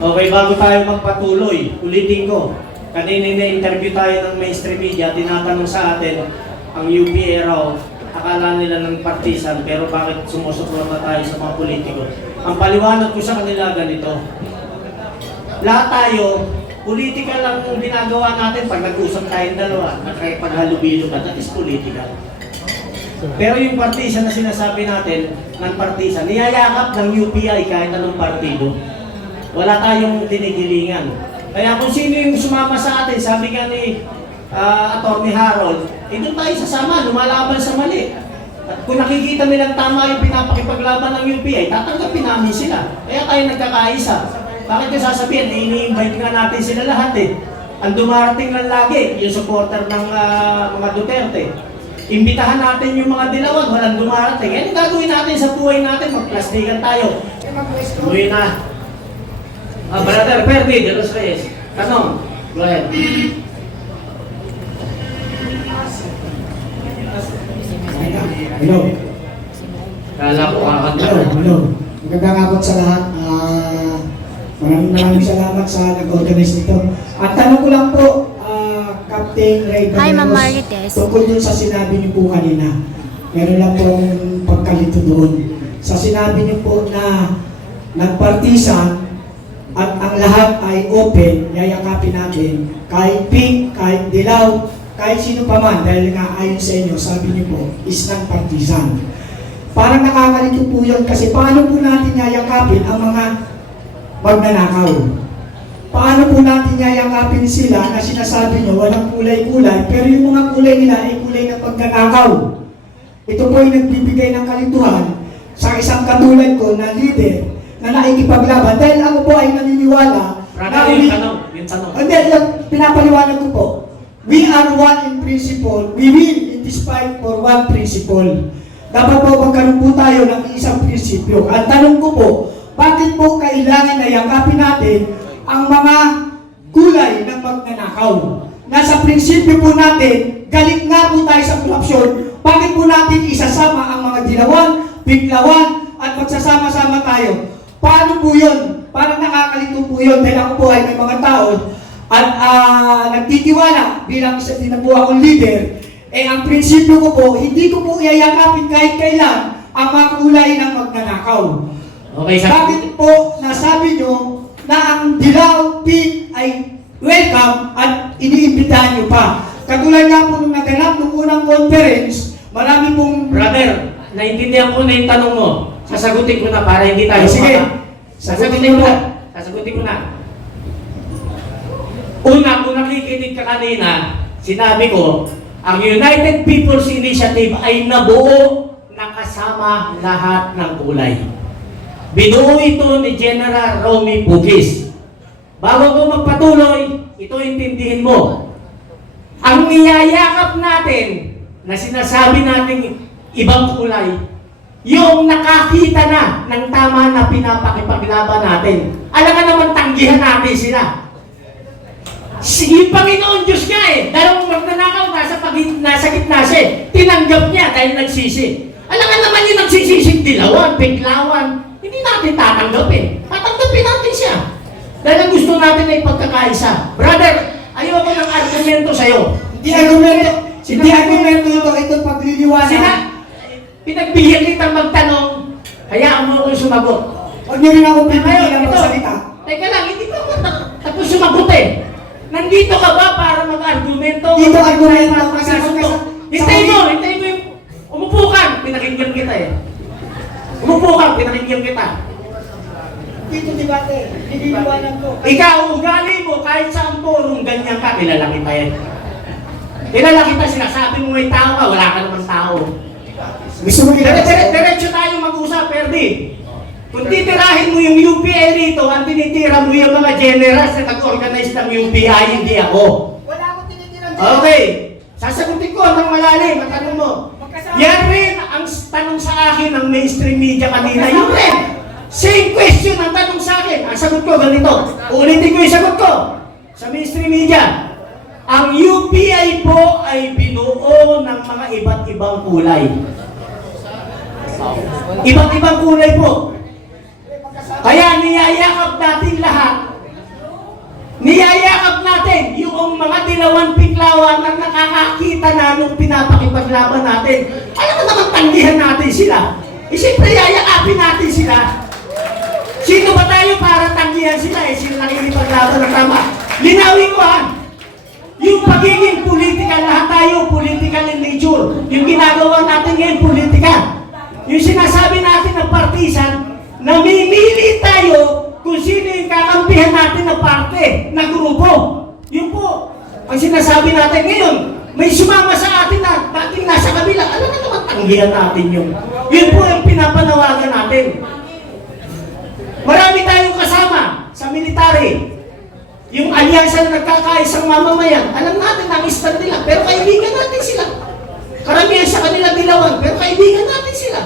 Okay, bago tayo magpatuloy, ulitin ko. Kanina na-interview tayo ng mainstream media, tinatanong sa atin, ang UPA raw, akala nila ng partisan, pero bakit sumusuporta tayo sa mga politiko? Ang paliwanag ko sa kanila ganito. Lahat tayo, politika lang ang ginagawa natin pag nag-usap tayong dalawa, nakikipaghalubilo ka, that is politika. Pero yung partisan na sinasabi natin, ng partisan, niyayakap ng UPI kahit anong partido. Wala tayong tinigilingan. Kaya kung sino yung sumama sa atin, sabi nga ni Atty. Harold, doon tayo sasama, lumalaban sa mali. At kung nakikita nilang tama yung pinapakipaglaban ng UPI, tatanggapin namin sila. Kaya tayo nagkakaisa. Bakit yung sasabihin, ini-invite nga natin sila lahat eh. Ang dumarating lang lagi, yung supporter ng mga Duterte. Imbitahan natin yung mga Dilawan, walang dumarating. Ano gagawin natin sa buhay natin? Magplastikan tayo. Uwi na. Brother Ferdi de los Reyes, tanong. Go ahead. Hello. Kala ko kakanta. Hello. Magandang hapon sa lahat. Maraming salamat sa nag-organize nito. At tanong ko lang po, Captain Ray Hi, Ma'am Baneros, Marites. tungkol dun sa sinabi niyo po kanina. Meron lang pong pagkalito doon. Sa sinabi niyo po na nagpartisan at ang lahat ay open, yayakapin natin, kahit pink, kahit dilaw, kahit sino pa man, dahil nga ayon sa inyo, sabi niyo po, is non-partisan. Parang nakakalito po yun kasi paano po natin yayakapin ang mga magnanakaw? Paano po natin yayakapin sila na sinasabi niyo walang kulay-kulay, pero yung mga kulay nila ay kulay ng magnanakaw? Ito po ay nagbibigay ng kalituhan sa isang katulad ko na leader na nakikipaglaban dahil ako po ay naniniwala na Yung tanong. Hindi, pinapaliwanag ko po. We are one in principle. We will in this fight for one principle. Dapat po magkaroon po tayo ng isang prinsipyo. Ang tanong ko po, bakit po kailangan na yakapin natin ang mga kulay ng magnanakaw? Nasa prinsipyo po natin, galit nga po tayo sa korupsyon, bakit po natin isasama ang mga dilawan, biglawan, at magsasama-sama tayo? Paano po yun? Parang nakakalito po yun dahil ako po ay may mga tao at nagtitiwala bilang isa din na po akong leader. Ang prinsipyo ko po, hindi ko po iyayakapin kahit kailan ang mga kulay ng magnanakaw. Okay, Bakit po nasabi nyo na ang dilaw, pink ay welcome at iniimbitahan nyo pa? Katulad nga po nung naganap nung unang conference, marami pong... Brother, naintindihan ko na yung tanong mo. Sasagutin ko na para hindi tayo Sige. Sasagutin ko na. Sasagutin ko na. Una, kung nakikinig ka kanina, sinabi ko, ang United People's Initiative ay nabuo na kasama lahat ng kulay. Binuo ito ni General Romy Bugis. Bago ko magpatuloy, ito intindihin mo. Ang niyayakap natin na sinasabi nating ibang kulay, yung nakakita na ng tama na pinapakipaglaban natin. Alam ka naman, tanggihan natin sila. Si Panginoon Diyos nga dalawang magnanakaw nasa gitna siya. Tinanggap niya dahil nagsisi. Alam ka naman yung nagsisisig dilawan, biglawan, hindi natin tatanggapin. Tatanggapin natin siya. Dahil ang gusto natin ay pagkakaisa. Brother, ayoko ng argumento sa'yo. Hindi argumento ito, ito pagliliwanag. Pinagbigyan kitang magtanong, hayaan mo akong sumagot. Huwag niyo rin ako pipiliin ang magsalita. Teka lang, hindi ko tapos sumagot eh. Nandito ka ba para mag-argumento? Dito argumento kasi Hintayin mo yung umupo ka, pinakinggan kita eh. Umupo ka, pinakinggan kita. Dito debate, nililiwanag ko. Ikaw, ugali mo, kahit saan forum, ganyan ka, kilala kita eh. Kilala kita, sinasabi mo may tao ka, wala ka naman tao. Gusto mo Diretso tayo mag-usap, Ferdi. Kung titirahin mo yung UPI rito, ang tinitira mo yung mga generals na nag-organize ng UPI, hindi ako. Wala akong tinitirang Okay. Sasagutin ko ang malalim, ang tanong mo. Yan rin ang tanong sa akin ng mainstream media kanina. Yun rin. Same question ang tanong sa akin. Ang sagot ko ganito. Ulitin ko yung sagot ko sa mainstream media. Ang UPI po ay binuo ng mga iba't ibang kulay. Iba't ibang kulay po. Kaya niyayakap natin lahat Dilawan Pinklawan ang nakakakita na nung pinapakipaglaban natin. Alam mo naman, tanggihan natin sila. Eh, siyempre, yayakapin natin sila. Sino ba tayo para tanggihan sila? Eh, sila nakikipaglaban ng tama. Linawin ko, ha? Yung pagiging political, lahat tayo, political in nature. Yung ginagawa natin ngayon, political. Yung sinasabi natin ng partisan, namimili tayo kung sino yung kakampihan natin na parte, na grupo. Yun po, ang sinasabi natin ngayon, may sumama sa atin na dating nasa kabila. Ano na naman tanggihan natin yun? Yun po yung pinapanawagan natin. Marami tayong kasama sa military. Yung alyansa na nagkakaisang mamamayan, alam natin ang stand nila, pero kaibigan natin sila. Karamihan sa kanila dilawan, pero kaibigan natin sila.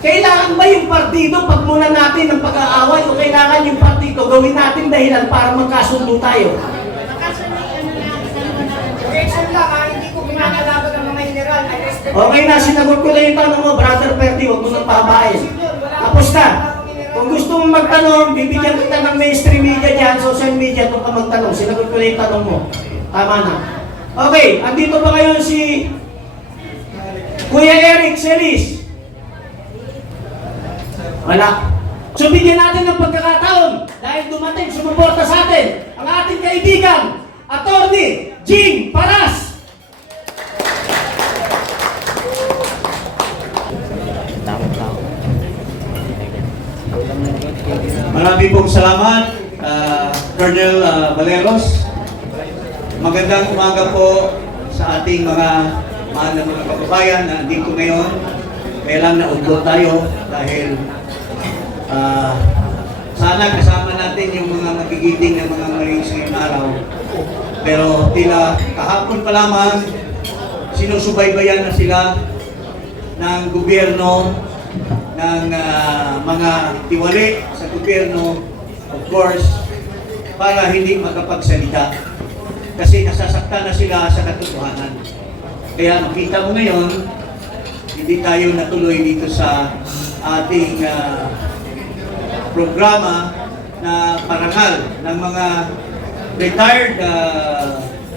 Kailangan ba yung partido pagmula natin ng pag-aaway o kailangan yung partido gawin natin dahilan para magkasundo tayo? Correction lang ha, hindi ko pinakalaban ng mga general. Okay na, sinagot ko lang yung tanong mo, Brother Perdi, huwag mo nang pababain. Tapos na. Kung gusto mong magtanong, bibigyan kita ng mainstream media dyan, social media, kung ka magtanong. Sinagot ko lang yung tanong mo. Tama na. Okay, andito ba ngayon si Kuya Eric Celis? Wala. So bigyan natin ng pagkakataon dahil dumating, sumuporta sa atin ang ating kaibigan, Attorney Jing Paras. Marami pong salamat, Colonel Valeros. Magandang umaga po sa ating mga mahal na mga kababayan na andito ngayon. Kaya lang naudlo tayo dahil sana kasama natin yung mga magigiting na mga Marines ngayong araw. Pero tila kahapon pa lamang sinusubaybayan na sila ng gobyerno, ng mga tiwali sa gobyerno, of course, para hindi makapagsalita. Kasi nasasaktan na sila sa katotohanan. Kaya makita mo ngayon, hindi tayo natuloy dito sa ating programa na parangal ng mga retired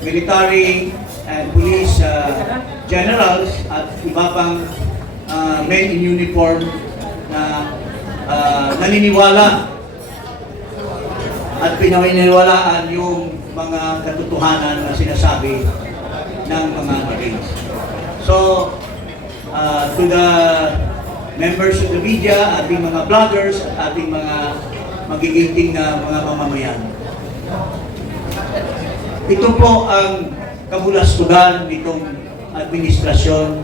military and police generals at iba pang men in uniform na naniniwala at pinaniniwalaan yung mga katotohanan na sinasabi ng mga Marines. So, to the members of the media, ating mga vloggers, at ating mga magigiting na mga mamamayan, ito po ang kabulastugan nitong administrasyon.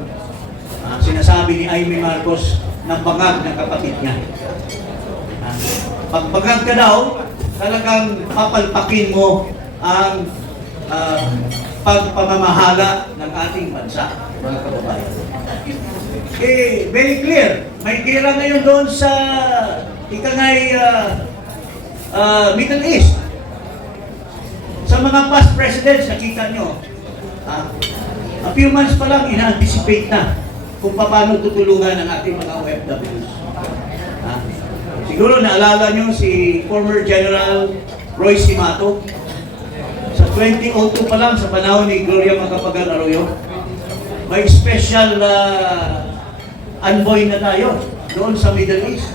Sinasabi ni Amy Marcos na bangag ng kapatid niya. Pag bangag ka daw, talagang papalpakin mo ang pagpamamahala ng ating bansa, mga kababayan. Eh, very clear. May gera ngayon doon sa ikangay Middle East. Sa mga past presidents, nakita nyo, a few months pa lang, ina-anticipate na kung paano tutulungan ang ating mga OFWs. Siguro naalala nyo si former General Roy Simato. Sa 2002 pa lang, sa panahon ni Gloria Macapagal Arroyo, may special envoy na tayo doon sa Middle East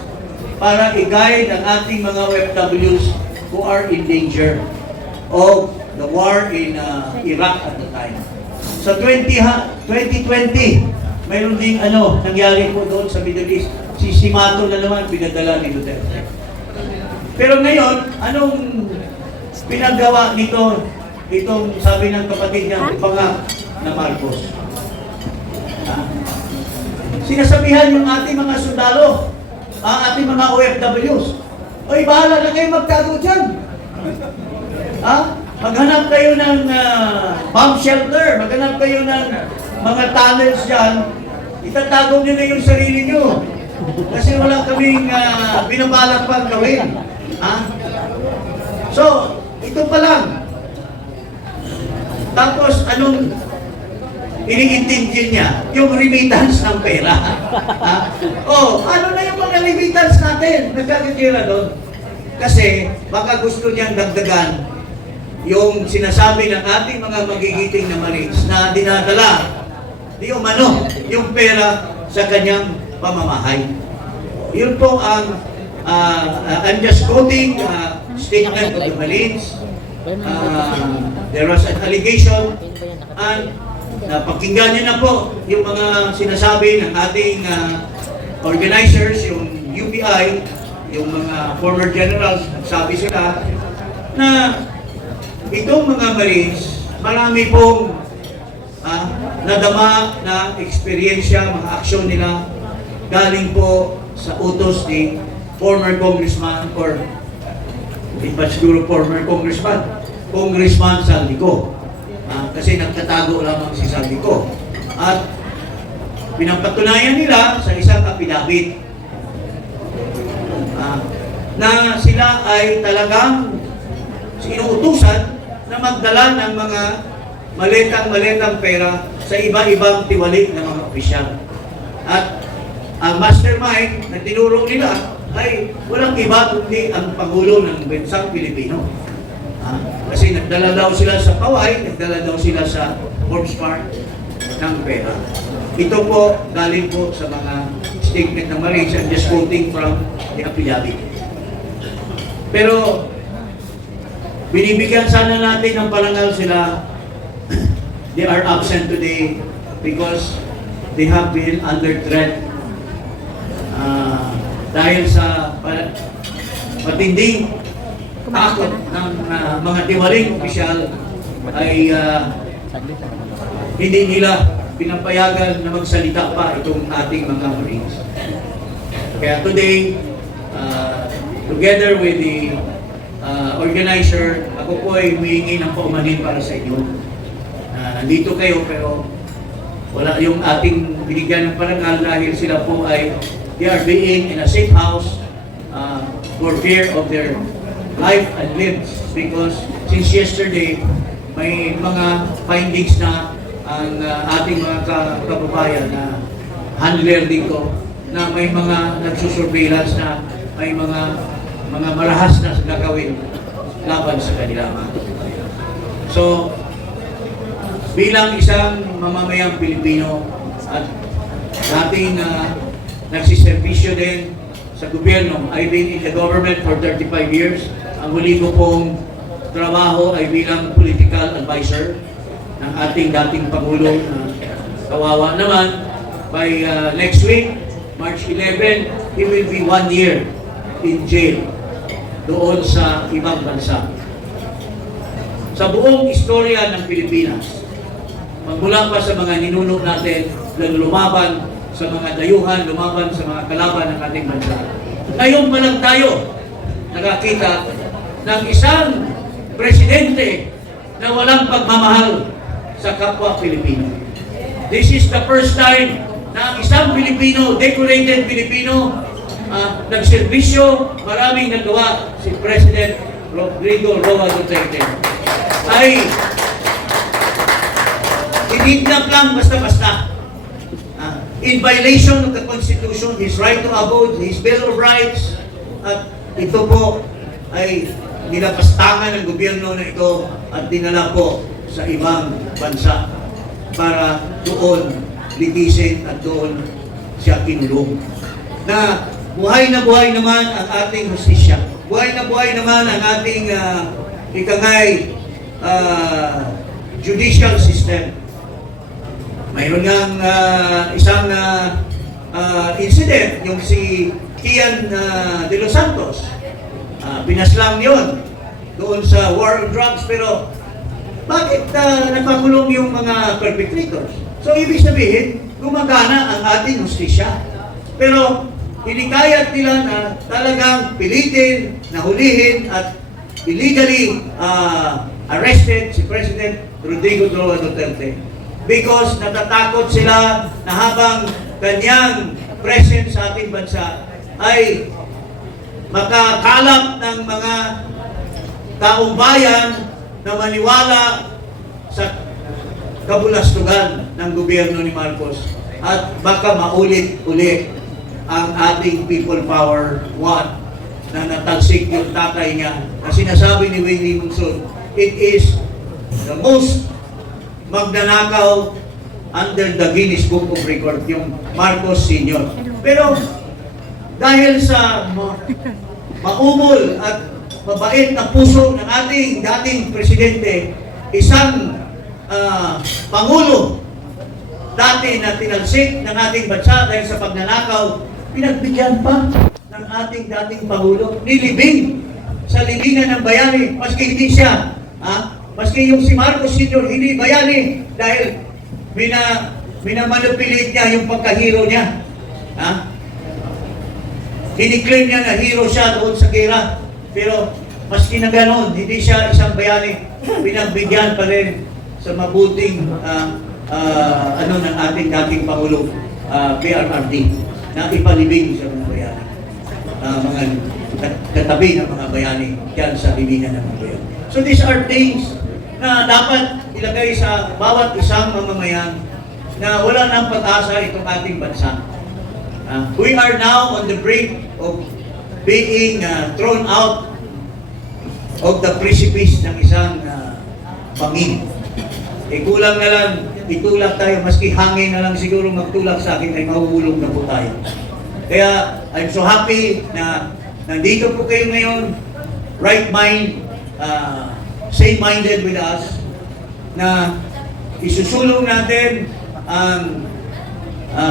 para i-guide ang ating mga OFWs who are in danger of the war in Iraq at the time. Sa 2020, mayroon ding nangyari po doon sa Middle East. Si Simato na naman pinadala ni Duterte. Pero ngayon, anong pinagawa nito? Itong sabi ng kapatid niya, pangak na Marcos. Sinasabihan yung ating mga sundalo, ang ating mga OFWs, oy, bahala na kayo magtago dyan. Maghanap kayo ng bomb shelter, maghanap kayo ng mga tunnels dyan, itatago nyo na yung sarili nyo. Kasi wala kaming binabalak pang gawin. So, ito pa lang. Tapos, anong iniintindi niya? Yung remittance ng pera. Ano na yung mga remittance natin? Nagkakitira doon. Kasi, baka gusto niyang dagdagan yung sinasabi ng ating mga magigiting na Marines na dinadala di umano yung pera sa kanyang pamamahay. Yun po ang I'm just quoting statement of the Marines. There was an allegation and pakinggan niyo na po yung mga sinasabi ng ating organizers, yung UPI, yung mga former generals, nagsabi sila na itong mga Marines, marami pong nadama na eksperyensya, mga aksyon nila galing po sa utos ni former congressman or hindi pa siguro former Congressman Saldico. Kasi nagtatago lamang si Saldico. At pinapatunayan nila sa isang affidavit na sila ay talagang inuutusan na magdala ng mga maletang pera sa iba-ibang tiwali ng mga opisyal. At ang mastermind na tinuro nila ay walang iba kundi ang Pangulo ng Bansang Pilipino. Kasi nagdala daw sila sa Paway, nagdala daw sila sa Forbes Park ng pera. Ito po, galing po sa mga statement ng Marines. I'm just quoting from the affidavit. Pero, binibigyan sana natin ng parangal sila. They are absent today because they have been under threat dahil sa matinding takot ng mga tiwaling opisyal ay hindi nila pinapayagan na magsalita pa itong ating mga Marines. Kaya today, together with the organizer, ako po ay humihingi ng paumanhin para sa inyo. Nandito kayo pero wala yung ating binigyan ng parangal dahil sila po ay they are being in a safe house for fear of their life and limbs because since yesterday may mga findings na ang ating mga kababayan na handler dito na may mga nagsusurveillance na may mga marahas na gagawin laban sa kanila. So, bilang isang mamamayang Pilipino at dating nagsiservisyo din sa gobyerno, I've been in the government for 35 years. Ang huli ko pong trabaho ay bilang political advisor ng ating dating Pangulo na kawawa naman. By next week, March 11, he will be 1 year in jail doon sa ibang bansa. Sa buong istorya ng Pilipinas, magmula pa sa mga ninuno natin na lumaban sa mga dayuhan, lumaban sa mga kalaban ng ating bansa. Ngayon pa lang tayo nakakita ng isang presidente na walang pagmamahal sa kapwa Pilipino. This is the first time na ang isang Pilipino, decorated Pilipino, nagserbisyo, maraming nagawa si President Rodrigo Roa Duterte. Ay tinignan lang basta-basta. In violation of the Constitution, his right to abode, his Bill of Rights, at ito po ay nilapastangan ng gobyerno na ito at dinala po sa ibang bansa para doon litisin at doon siya kinulong. Na buhay naman ang ating hustisya. Buhay naman ang ating ikangay judicial system. Mayroon ngang isang incident, yung si Kian de los Santos. Pinaslang yon doon sa war on drugs, pero bakit nagpakulong yung mga perpetrators? So, ibig sabihin, gumagana ang ating hustisya. Pero, hinikayat nila na talagang pilitin, nahulihin, at illegally arrested si President Rodrigo Roa Duterte. Because natatakot sila na habang kanyang presence sa ating bansa ay makakalap ng mga taong bayan na maniwala sa kabulastugan ng gobyerno ni Marcos at baka maulit-ulit ang ating People Power 1 na natalsik yung tatay niya na sinasabi ni Winnie Monson, it is the most magnanakaw under the Guinness Book of Record, yung Marcos Sr. Pero dahil sa maumol at mabait na puso ng ating dating presidente, isang pangulo dati na tinalsik ng ating bansa dahil sa pagnanakaw, pinagbigyan pa ng ating dating pangulo, nilibing sa libingan ng bayani, maski hindi siya, maski yung si Marcos Sr. hindi bayani dahil minamanupilit niya yung pagka-hero niya. Hiniklaim niya na hero siya doon sa gera. Pero maski na gano'n, hindi siya isang bayani. Pinagbigyan pa rin sa mabuting ng ating dating Pangulo, PRRD, na ipalibing sa mga bayani. Mga katabi ng mga bayani yan sa libingan ng mga bayani. So these are things na dapat ilagay sa bawat isang mamamayan na wala nang pag-asa itong ating bansa. We are now on the brink of being thrown out of the precipice ng isang bangin. Kulang na lang, itulak tayo, maski hangin na lang siguro magtulak sa akin ay mahuhulog na po tayo. Kaya I'm so happy na nandito po kayo ngayon, right mind, same-minded with us, na isusulong natin ang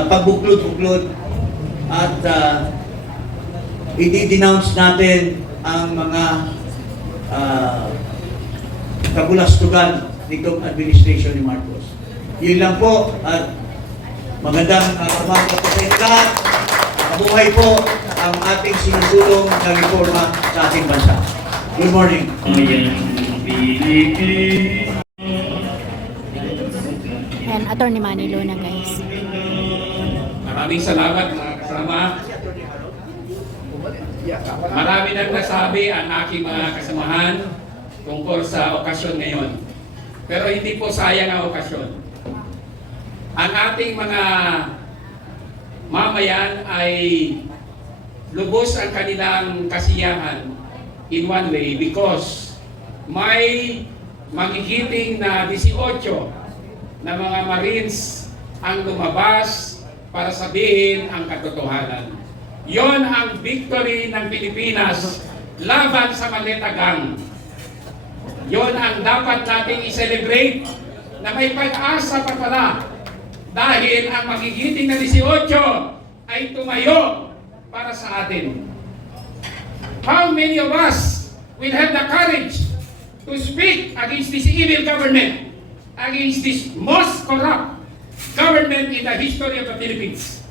pagbuklod-buklod at i-denounce natin ang mga kabulastugan nitong administration ni Marcos. Yun lang po at magandang umaga po sa inyo lahat. Mabuhay po ang ating sinusulong na reforma sa ating bansa. Good morning. And Attorney Manny Luna, guys. Maraming salamat mga kasama. Marami nang nasabi ang aking mga kasamahan tungkol sa okasyon ngayon. Pero hindi po sayang ang okasyon. Ang ating mga mamayan ay lubos ang kanilang kasiyahan in one way because may magigiting na 18 na mga Marines ang lumabas para sabihin ang katotohanan. Yon ang victory ng Pilipinas laban sa Maletagang. Yon ang dapat nating i-celebrate na may pag-asa pa pala dahil ang magigiting na 18 ay tumayo para sa atin. How many of us will have the courage to speak against this evil government, against this most corrupt government in the history of the Philippines?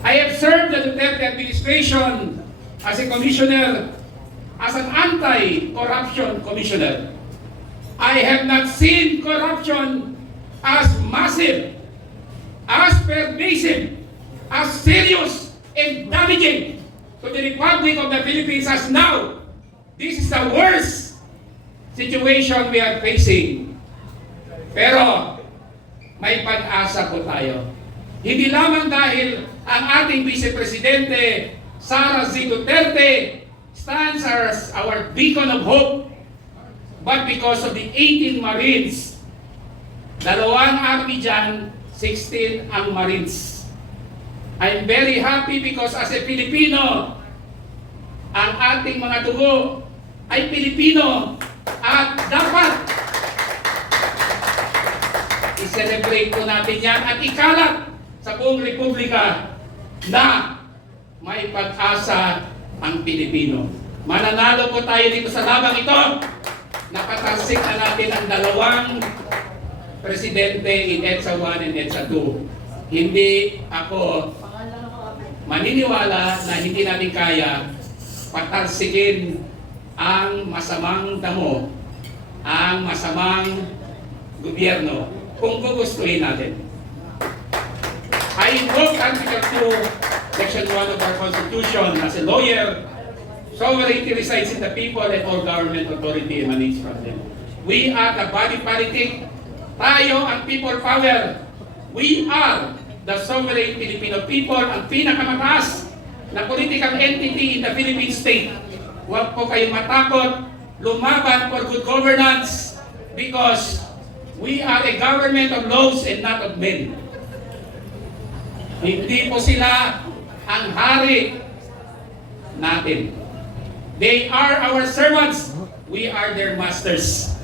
I have served the Duterte administration as a commissioner, as an anti-corruption commissioner. I have not seen corruption as massive, as pervasive, as serious and damaging to the Republic of the Philippines as now. This is the worst situation we are facing. Pero may pag-asa po tayo. Hindi lamang dahil ang ating Vice Presidente Sara Z. Duterte stands as our beacon of hope, but because of the 18 Marines, 2 Army dyan, 16 ang Marines. I'm very happy because as a Filipino, ang ating mga dugo ay Pilipino at dapat i-celebrate po natin yan at ikalat sa buong Republika na may pag-asa ang Pilipino. Mananalo po tayo dito sa labang ito. Nakatasik na natin ang 2 presidente in EDSA 1 and EDSA 2. Hindi ako maniniwala na hindi natin kaya patalsikin ang masamang damo, ang masamang gobyerno kung gugustuhin natin. I invoke Article 2, Section 1 of our Constitution as a lawyer. Sovereignty resides in the people and all government authority emanates from them. We are the body politic. Tayo ang people power. We are the sovereign Filipino people, ang pinakamataas na political entity in the Philippine state. Huwag po kayong matakot lumaban for good governance because we are a government of laws and not of men. Hindi po sila ang hari natin. They are our servants. We are their masters.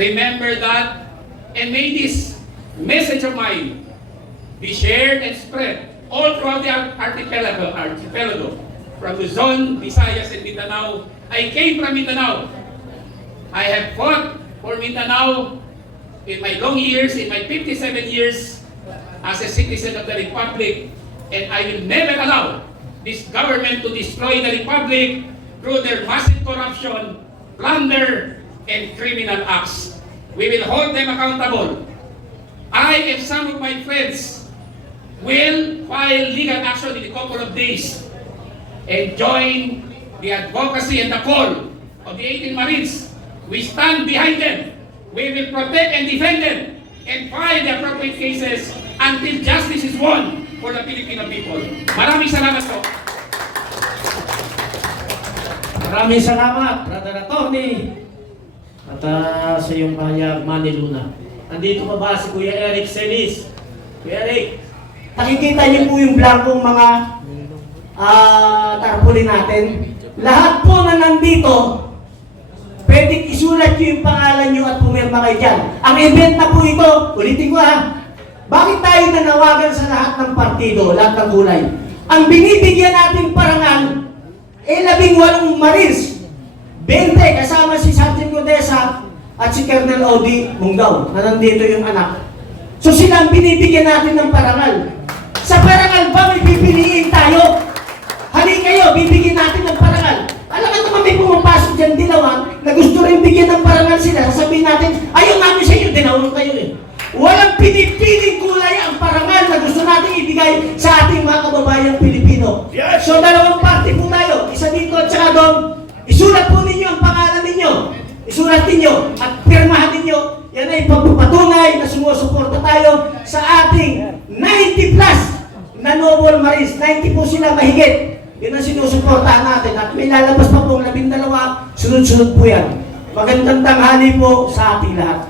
Remember that, and may this message of mine be shared and spread all throughout the archipelago, from Luzon, Visayas, and Mindanao. I came from Mindanao. I have fought for Mindanao in my long years, in my 57 years as a citizen of the Republic, and I will never allow this government to destroy the Republic through their massive corruption, plunder, and criminal acts. We will hold them accountable. I and some of my friends will file legal action in a couple of days and join the advocacy and the call of the 18 Marines. We stand behind them. We will protect and defend them and file the appropriate cases until justice is won for the Filipino people. Maraming salamat po. Maraming salamat, Brother Attorney. At sa iyong pahayag, Manny Luna. Nandito pa ba si Kuya Eric Celis? Kuya Eric, Nakikita niyo po yung blankong mga tarpaulin natin. Lahat po na nandito, pwedeng isulat niyo yung pangalan niyo at pumirma kayo dyan. Ang event na po ito, ulitin ko bakit tayo nanawagan sa lahat ng partido, lahat ng kulay? Ang binibigyan nating parangal, 18 Marines, 20 kasama si Sergeant Godesa at si Colonel Odi Munggaw, na nandito yung anak. So sila ang binibigyan natin ng parangal. Sa parangal ba may pipiliin tayo? Hali kayo, bibigyan natin ng parangal. Alam ka naman may pumapasok dyan dilawan na gusto rin bigyan ng parangal sila. Sasabihin natin, ayaw namin sa inyo, dinawan kayo eh. Walang pinipiling kulay ang parangal na gusto natin ibigay sa ating mga kababayang Pilipino. Yes! So dalawang party po tayo, isa dito at saka doon. Isulat po ninyo ang pangalan ninyo. Isulat ninyo at pirmahan ninyo. Yan ay pagpapatunay na sumusuporta tayo sa ating 90 plus na Noble Marines. 90 po sila mahigit. Yan ang sinusuportahan natin. At may lalabas pa pong 12. Sunod-sunod po yan. Magandang tanghali po sa ating lahat.